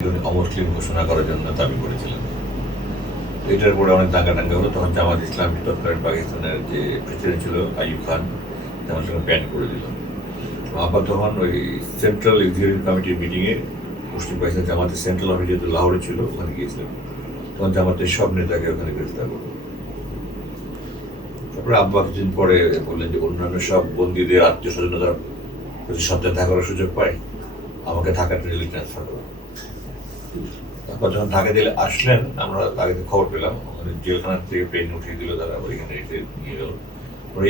অমুসলিম ঘোষণা করার জন্য দাবি করেছিলেন। এটার পরে অনেক দাঙ্গা হলো। তখন জামাত ইসলামী তৎকালীন পাকিস্তানের যে প্রেসিডেন্ট ছিল আইয়ুব খান, তেমন সঙ্গে ব্যান করে দিল। আবার তখন ওই সেন্ট্রাল এক্সিকিউটিভ কমিটির মিটিংয়ে মুসলিম পাকিস্তান জামাতের সেন্ট্রাল অফিস যেহেতু লাহোরে ছিল, ওখানে গিয়েছিলেন। তখন জামাতের সব নেতাকে ওখানে গ্রেফতার করলো। তারপরে আব্বা কিছুদিন পরে বললেন যে অন্যান্য সব বন্দীদের আত্মীয় স্বজনরা যদি সপ্তাহে থাকার সুযোগ পায়, আমাকে ঢাকা জেলে ট্রান্সফার করো। তারপর যখন ঢাকা জেলে আসলেন, আমরা আগে খবর পেলাম ওখানে জেলখানার থেকে প্লেন উঠিয়ে দিল, তারা ওইখানে এসে নিয়ে গেল।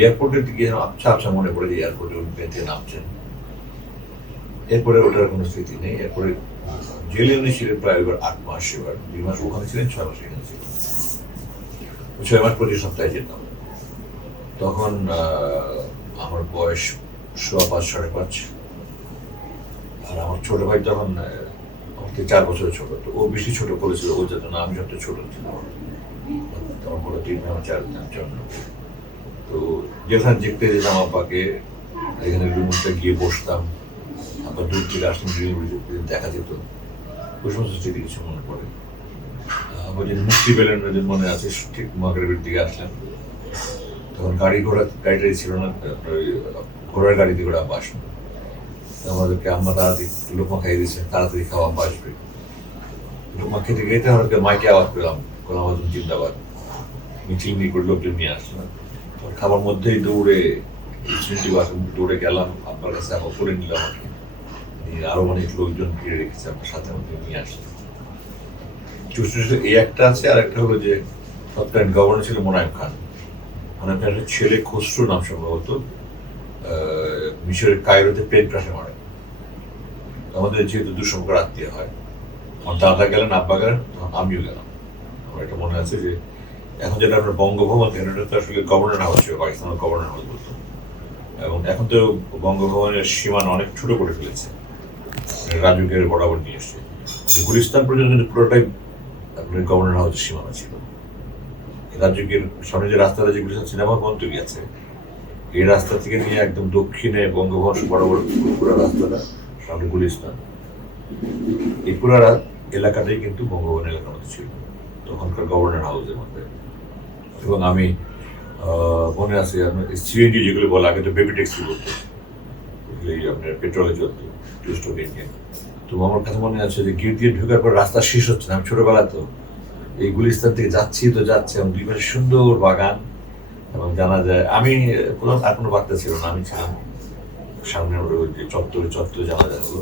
এয়ারপোর্টের দিকে আবছা মনে পড়ে যে এয়ারপোর্টে প্লেন থেকে নামছেন। এরপরে ওটার কোনো স্মৃতি নেই। এরপরে জেলে উনি ছিলেন প্রায় 8 মাস, এবার 2 মাস ওখানে ছিলেন, 6 মাস এখানে ছিলেন। 6 মাস প্রতি সপ্তাহে যেতাম। তখন আমার বয়স 5.5 5.5, আর আমার ছোট ভাই তখন 4 বছরের ছোট। তো ও বেশি ছোট করেছিল, ও যেত না, আমি সবচেয়ে ছোট ছিলাম। তখন বড় 3 আমার 4 জন্য। তো যেখানে দেখতে যেতাম আব্বাকে, এখানে রুমটা গিয়ে বসতাম, আবার দূর থেকে আসতাম, দেখা যেত। ওই সমস্ত স্মৃতি কিছু মনে পড়ে। আবার যদি মুক্তি পেলেন মনে আছে, ঠিক মাগরিবের দিকে আসলেন। তখন গাড়িটাই ছিল না, ঘোড়ার গাড়িতে করে আব্বা আসবেন। আমাদেরকে আম্মা তাড়াতাড়ি লোকমা খাইয়ে দিয়েছেন, তাড়াতাড়ি খাওয়া আব্বা আসবে। লোকমা খেতে খেতে আমাদেরকে মাইকে আওয়াজ পেলাম, গোলাম আজম জিন্দাবাদ। মিছিল নিয়ে করে লোকজন নিয়ে আসলাম। খাবার মধ্যেই দৌড়ে গেলাম আপনার কাছে, আবার করে নিলাম। আরো অনেক লোকজন ঘিরে রেখেছে, আমার সাথে মধ্যে নিয়ে আসলাম। এই একটা আছে। আর একটা হলো যে তৎকালীন গভর্নর ছিল মোনায়েম খান। মোনায়েম খানের ছেলে খসরু নাম সম্ভবত মিশরের কায়রোতে প্লেন ক্রাশে মারে। আমাদের যেহেতু দুঃসম্পর্ক আত্মীয় হয়, আমার দাদা গেলেন, আব্বা গেলেন, তখন আমিও গেলাম। আমার এটা মনে আছে যে এখন যেটা আপনার বঙ্গভবন, এটা তো আসলে গভর্নর হাউস ছিল, পাকিস্তানের গভর্নর হাউস বলতো। এবং এখন তো বঙ্গভবনের সীমানা অনেক ছোট করে ফেলেছে, রাজুকের বরাবর নিয়ে এসছে। গুলিস্তান পর্যন্ত কিন্তু পুরোটাই আপনার গভর্নর হাউসের সীমানা ছিল। রাজুকের সামনে যে রাস্তাটা, যে গুলিস্তান সিনেমা মন্ত্রী আছে, এই রাস্তা থেকে নিয়ে একদম দক্ষিণে বঙ্গভবন বরাবর পুরো রাস্তাটা সামনে গুলিস্তান, এই পুরো এলাকাটাই কিন্তু বঙ্গভবন এলাকার মধ্যে ছিল তখনকার গভর্নর হাউসের মধ্যে। এবং আমি মনে আছে আপনার সিএনজি যেগুলো বলে, আগে তো বেবি ট্যাক্সি বলতো, আপনার পেট্রোলে চলতো, টেস্ট অফ ইন্ডিয়ান। তো আমার কাছে মনে আছে যে গেট দিয়ে ঢোকার পর রাস্তা শেষ হচ্ছে না। আমি ছোটবেলা তো এই গুলিস্তান থেকে যাচ্ছি এবং 2 পাশে সুন্দর বাগান, এবং জানা যায় আমি আর কোনো বার্তা ছিল না, আমি ছিলাম সামনে যে চত্বরে জানা যায় হলো,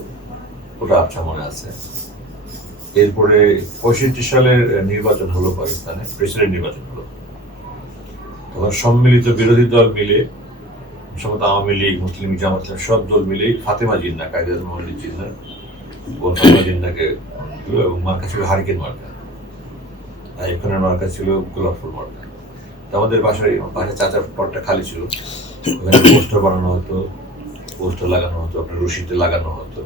ওটা আচ্ছা মনে আছে। এরপরে 65 সালের নির্বাচন হলো, পাকিস্তানে প্রেসিডেন্ট নির্বাচন হলো। তখন সম্মিলিত বিরোধী দল মিলে, সম্ভবত আওয়ামী লীগ, মুসলিম জামাত, সব দল মিলেই ফাতেমা জিন্না, কায়েদ আজম মল্লিক জিন্না, ফাতেমা জিন্নাকে দিল। এবং মার্কা ছিল হারিকেন মার্কা, আর এখানের মার্কা ছিল গোলাপ ফুল মার্কা। তো আমাদের বাসায় চাচার পরটা খালি ছিল, ওখানে পোস্টার বানানো হতো, পোস্টার লাগানো হতো, আপনার রশিদে লাগানো হতো।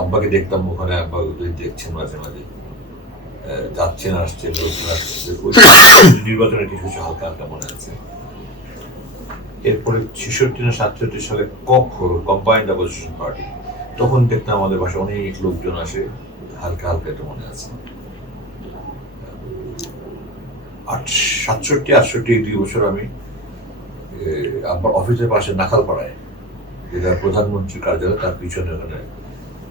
আব্বাকে দেখতাম ওখানে, আব্বা দেখছেন মাঝে মাঝে, যাচ্ছেন আসছেন, লোকজন আসছে। নির্বাচনের কিছু কিছু হালকা হালকা মনে আছে। এরপরে 66 না 67 সালে হলো, কম্বাইন্ড অপোজিশন পার্টি। তখন দেখতাম আমাদের বাসায় অনেক লোকজন আসে, হালকা হালকা এটা মনে আছে। 67 68 এই 2 বছর আমি আব্বার অফিসের পাশে নাখালপাড়ায়, যেটা প্রধানমন্ত্রীর কার্যালয়, তার পিছনে ওখানে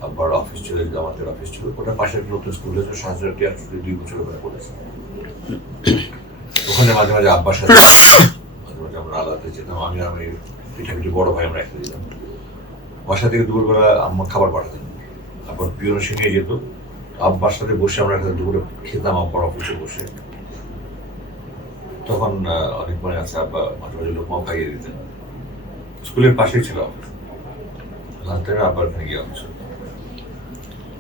আব্বার অফিস ছিল, জামাতের অফিস ছিল। ওটা পাশের নতুন স্কুল হয়েছে, 67 68 2 বছর ওখানে পড়েছে। ওখানে মাঝে মাঝে আব্বার সাথে মাঝে মাঝে আমরা আলাদা যেতাম। আমি পিঠাপিঠি বড় ভাই আমরা একটা দিতাম। বাসা থেকে দুপুরবেলা আম্মা খাবার পাঠাতেন, আব্বার পিওর সঙ্গে যেত, আব্বার সাথে বসে আমরা একটা দুপুরে খেতাম আব্বার অফিসে বসে। তখন অনেক মনে আছে, আব্বা মাঝে মাঝে লোকমাও খাইয়ে দিতেন। স্কুলের পাশেই ছিল অফিস, লাঞ্চ টাইমে আব্বার এখানে গিয়ে অফিস।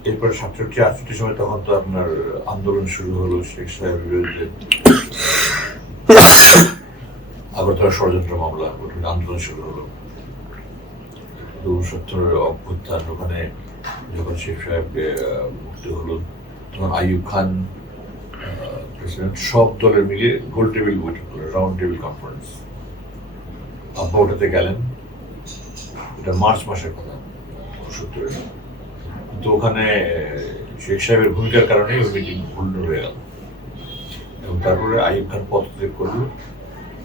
এরপরে 67 68 সময় তখন তো আপনার আন্দোলন শুরু হলো শেখ সাহেবের বিরুদ্ধে, আগরতলা ষড়যন্ত্র মামলা, আন্দোলন শুরু হলো। 70 অভ্যুত্থান, ওখানে যখন শেখ সাহেবকে মুক্তি হলো, তখন আইয়ুব খান প্রেসিডেন্ট, সব দলের মিলিয়ে গোল টেবিল বৈঠক হলো, রাউন্ড টেবিল কনফারেন্স। আব্বা ওটাতে গেলেন। এটা মার্চ মাসের কথা, 70-এর। কিন্তু ওখানে শেখ সাহেবের ভূমিকার কারণে ওই মিটিং ভুল হয়ে গেল এবং তারপরে আইয়ুব খান পদত্যাগ করলো,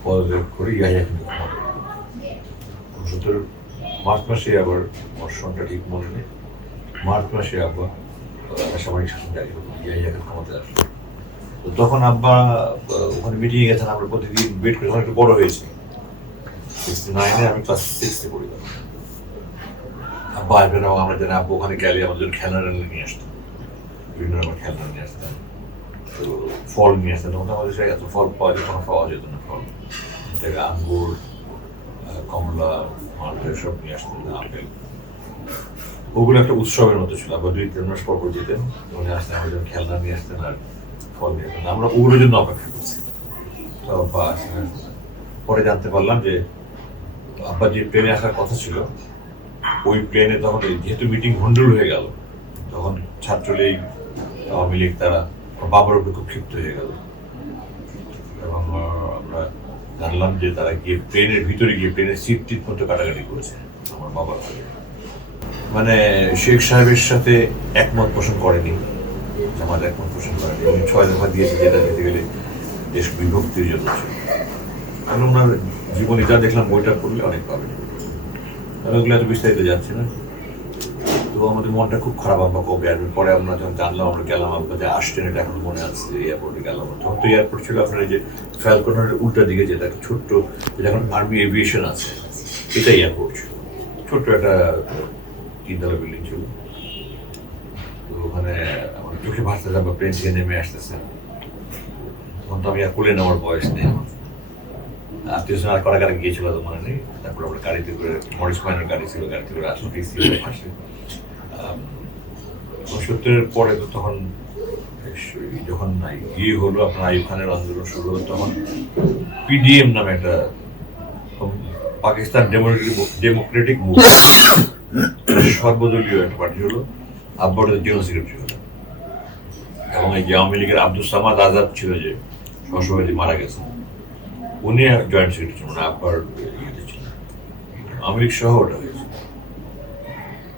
পদত্যাগ করে ইয়াহিয়া খানকে ক্ষমতা দিল। 1970 মার্চ মাসে আবার সনটা ঠিক মনে নেই, মার্চ মাসে আব্বা সামরিক শাসন জারি হলো, ইয়াহিয়া খান ক্ষমতায় আসলো। তো তখন আব্বা ওখানে মিটিংয়ে গেছেন, আমরা প্রতিদিন ওয়েট করে, তখন একটু বড় হয়েছে, 69-এ আমি ক্লাস 6-এ পড়ি। আব্বা আসবেন এবং আমরা জানি আব্বু ওখানে গেলে আমাদের খেলনা নিয়ে আসতাম, বিভিন্ন রকম খেলনা নিয়ে আসতাম, তো ফল নিয়ে আসতাম। তখন আমাদের সে এত ফল পাওয়া যেত না, পাওয়া যেত না ফল, থেকে আঙ্গুর, কমলা, মালটা সব নিয়ে আসতেন, আপেল, ওগুলো একটা উৎসবের মতো ছিল। আবার 2-3 মাস পর যেতেন, উনি আসতেন, আমাদের খেলনা নিয়ে আসতেন আর ফল নিয়ে আসতেন, আমরা ওগুলোর জন্য অপেক্ষা করছি। তো আব্বা আসলেন, পরে জানতে পারলাম যে আব্বা যে প্লেনে আসার কথা ছিল, ওই প্লেনে তখন যেহেতু মিটিং ভণ্ডুল হয়ে গেল, তখন ছাত্রলীগ, আওয়ামী লীগ তারা বাবার উপরে খুব ক্ষিপ্ত হয়ে গেল এবং আমরা জানলাম যে তারা গিয়ে প্লেনের ভিতরে গিয়ে প্লেনের সিট টিট মতো কাটাকাটি করেছে আমার বাবার হাতে। মানে শেখ সাহেবের সাথে একমত পোষণ করেনি, জামাত একমত পোষণ করেনি, উনি 6 দফা দিয়েছে, যেটা দিতে গেলে দেশ বিভক্তির জন্য ছিল। আমি ওনার জীবনী যা দেখলাম বইটা পড়লে অনেক পাবেন, ওগুলো এত বিস্তারিত যাচ্ছে না। তো আমাদের মনটা খুব খারাপ, আব্বা কবে আসবে। পরে আমরা যখন জানলাম, আমরা গেলাম, আব্বা যে আসছেন এটা এখন মনে আছে, এয়ারপোর্টে গেলাম। তখন তো এয়ারপোর্ট ছিল আপনার এই যে ফ্যালকনের উল্টা দিকে, যেটা ছোট্ট, যেটা এখন আর্মি এভিয়েশন আছে, এটা এয়ারপোর্ট ছিল, ছোট্ট একটা 3 তলা বিল্ডিং ছিল। তো ওখানে আমার চোখে ভাসতেছে আব্বা প্লেন থেকে নেমে আসতেছে। তখন তো আমি আর কোলে নেওয়ার বয়স নেই আমার, আত্মীয় স্বজন আর কারা গিয়েছিল তো মনে নেই। তারপর আমরা গাড়িতে করে, মরিস কয়েনের গাড়ি ছিল, গাড়িতে করে আসলে পাশে 69-এর পরে। তো তখন যখন ইয়ে হলো আপনার আইয়ুব খানের আন্দোলন শুরু হলো, তখন পিডিএম নামে একটা পাকিস্তান ডেমোক্রেটিক মুভমেন্ট, সর্বদলীয় একটা পার্টি হলো, আব্বা জেনারেল সেক্রেটারি হলো। এবং এই যে আওয়ামী লীগের আব্দুল সামাদ আজাদ ছিল, যে সহসভাপতি মারা গেছে, উনি জয়েন্ট সেক্রেটারি, মানে আব্বার ইয়েতে ছিলেন। আওয়ামী লীগ সহ ওটা হয়েছে,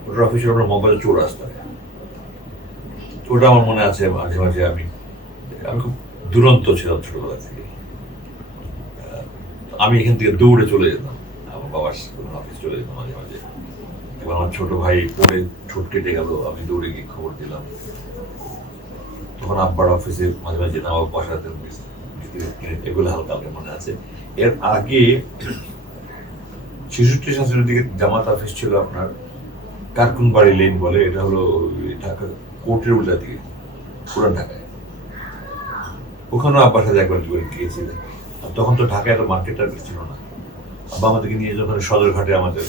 ওটার অফিস হলো মগবাজার চৌরাস্তায়। ওটা আমার মনে আছে, মাঝে মাঝে আমি খুব দুরন্ত ছিলাম ছোটবেলা থেকে। আমি এখান থেকে দৌড়ে চলে যেতাম, আমার বাবার অফিস চলে যেতাম মাঝে মাঝে। এবার আমার ছোট ভাই পড়ে ঠোঁট কেটে গেল, আমি দৌড়ে গিয়ে খবর দিলাম। তখন আব্বার অফিসে মাঝে মাঝে যেতাম, আবার বসাতে, এগুলো হালকা হালকা মনে আছে। এর আগে 66-67 দিকে জামাত অফিস ছিল আপনার কারকুনবাড়ি লেন বলে, এটা হলো ঢাকা কোর্টের উল্টা দিকে, পুরান ঢাকায়। ওখানেও আব্বার সাথে একবার গিয়েছিলেন। তখন তো ঢাকায় এত মার্কেট টার্কেট ছিল না। আব্বা আমাদেরকে নিয়ে যখন সদরঘাটে আমাদের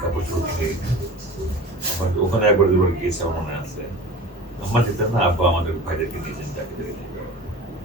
কাপড় চোপড় কিনে, ওখানে একবার দুবার গিয়েছে আমার মনে আছে। আম্মা যেতেন না, আব্বা আমাদের ভাইদেরকে নিয়ে যেতেন চাকরি।